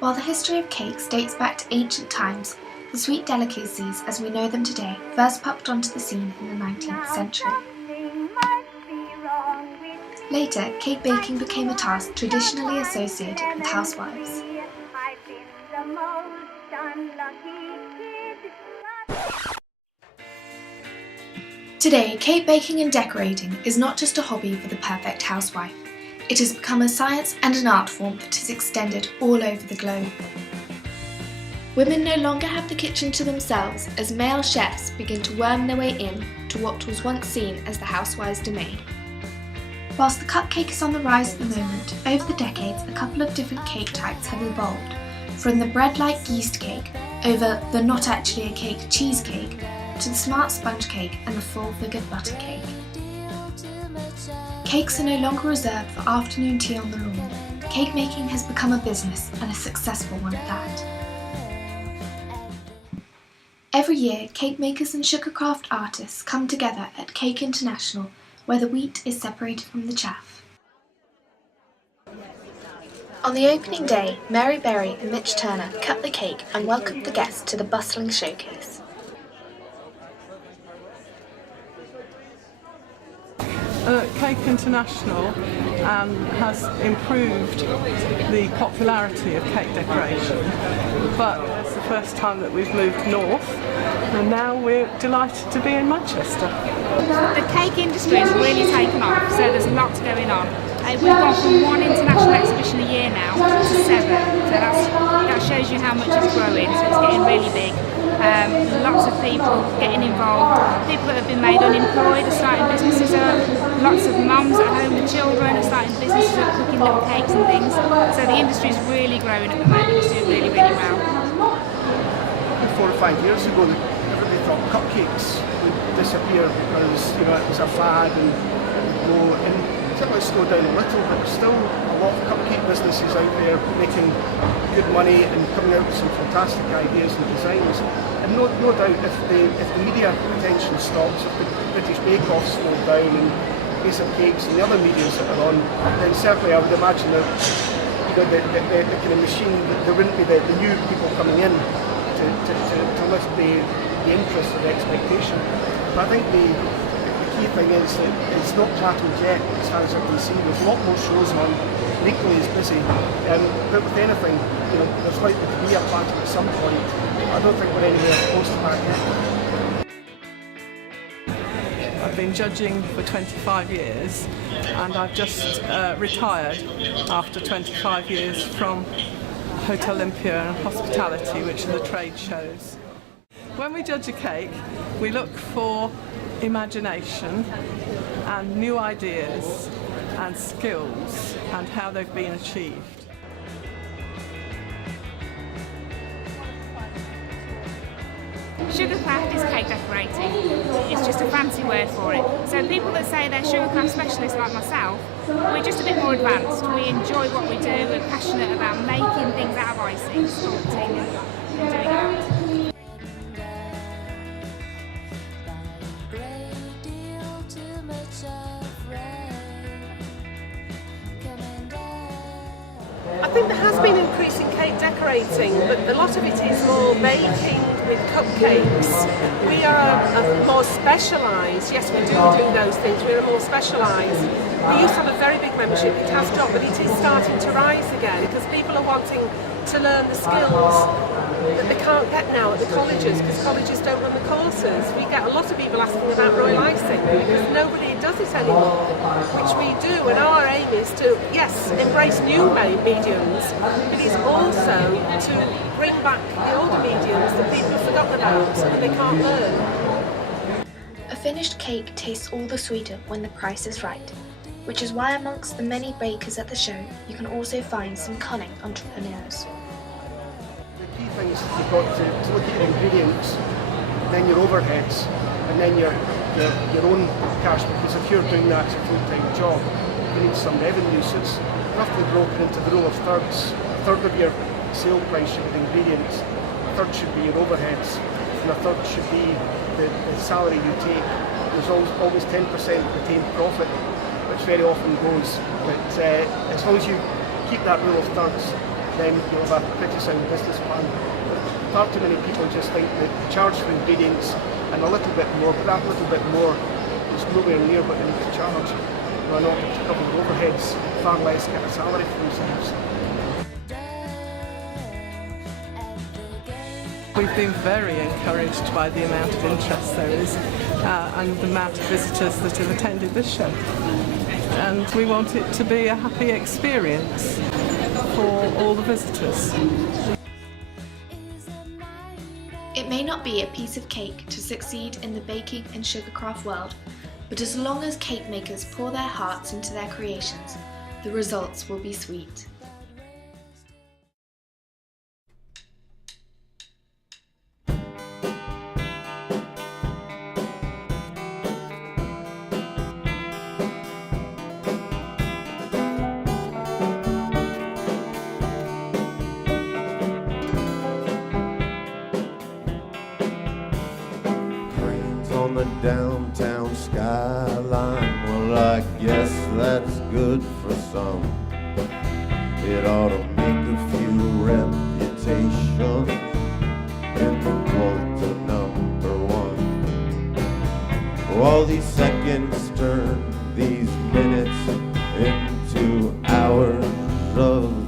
While the history of cakes dates back to ancient times, the sweet delicacies as we know them today first popped onto the scene in the 19th century. Later, cake baking became a task traditionally associated with housewives. Today, cake baking and decorating is not just a hobby for the perfect housewife. It has become a science and an art form that is extended all over the globe. Women no longer have the kitchen to themselves as male chefs begin to worm their way in to what was once seen as the housewife's domain. Whilst the cupcake is on the rise at the moment, over the decades a couple of different cake types have evolved, from the bread-like yeast cake over the not actually a cake cheesecake to the smart sponge cake and the full-figured butter cake. Cakes are no longer reserved for afternoon tea on the lawn. Cake making has become a business, and a successful one at that. Every year, cake makers and sugarcraft artists come together at Cake International, where the wheat is separated from the chaff. On the opening day, Mary Berry and Mitch Turner cut the cake and welcomed the guests to the bustling showcase. Cake International has improved the popularity of cake decoration, but it's the first time that we've moved north, and now we're delighted to be in Manchester. The cake industry has really taken off, so there's lots going on. We've gone from one international exhibition a year now to 7, so that shows you how much it's growing, so it's getting really big. Lots of people getting involved. People that have been made unemployed are starting businesses up. Lots of mums at home with children are starting businesses up, cooking little cakes and things. So the industry is really growing at the moment. It's doing really, really well. 4 or 5 years ago, everybody thought cupcakes would disappear because it was a fad and it would go in. It's going to slow down a little, but there's still a lot of cupcake businesses out there making good money and coming out with some fantastic ideas and designs. And no doubt, if the media attention stops, if the British Bake Off slowed down and Piece of Cakes and the other medias that are on, then certainly I would imagine that the kind of machine, there wouldn't be the new people coming in to lift the interest or the expectation. But I think the key thing is that it's not plateaued yet, as far as I can see. There's a lot more shows on, and equally as busy. But with anything, there's likely to be a plateau at some point. I don't think we're anywhere close to that yet. I've been judging for 25 years, and I've just retired after 25 years from Hotel Olympia and Hospitality, which are the trade shows. When we judge a cake, we look for imagination and new ideas and skills and how they've been achieved. Sugarcraft is cake decorating. It's just a fancy word for it. So people that say they're sugarcraft specialists like myself, we're just a bit more advanced. We enjoy what we do. We're passionate about making things out of icing, sculpting and doing art. I think there has been increasing cake decorating, but a lot of it is more baking with cupcakes. We are more specialised. Yes, we do those things. We're more specialised. We used to have a very big membership. It has dropped, but it is starting to rise again because people are wanting to learn the skills that they can't get now at the colleges because colleges don't run the courses. We get a lot of people asking about royal icing because nobody does it anymore, which we do, and our aim is to, yes, embrace new mediums, but it's also to bring back the older mediums that people have forgotten about and they can't learn. A finished cake tastes all the sweeter when the price is right, which is why amongst the many bakers at the show, you can also find some cunning entrepreneurs. The key thing is you've got to look at your ingredients, then your overheads, and then your own cash, because if you're doing that as a full-time job, you need some revenue. So it's roughly broken into the rule of thirds. A third of your sale price should be the ingredients, a third should be your overheads, and a third should be the salary you take. There's always 10% retained profit, which very often goes, but as long as you keep that rule of thirds, then you'll have a pretty sound business plan. Far too many people just think that charge for ingredients and a little bit more, but that little bit more is nowhere near what they need to charge. In order to cover the overheads, far less get a salary for themselves. We've been very encouraged by the amount of interest there is and the amount of visitors that have attended this show. And we want it to be a happy experience for all the visitors. It may not be a piece of cake to succeed in the baking and sugarcraft world, but as long as cake makers pour their hearts into their creations, the results will be sweet. On the downtown skyline, well, I guess that's good for some. It ought to make a few reputations in the cult of #1. All these seconds turn these minutes into hours of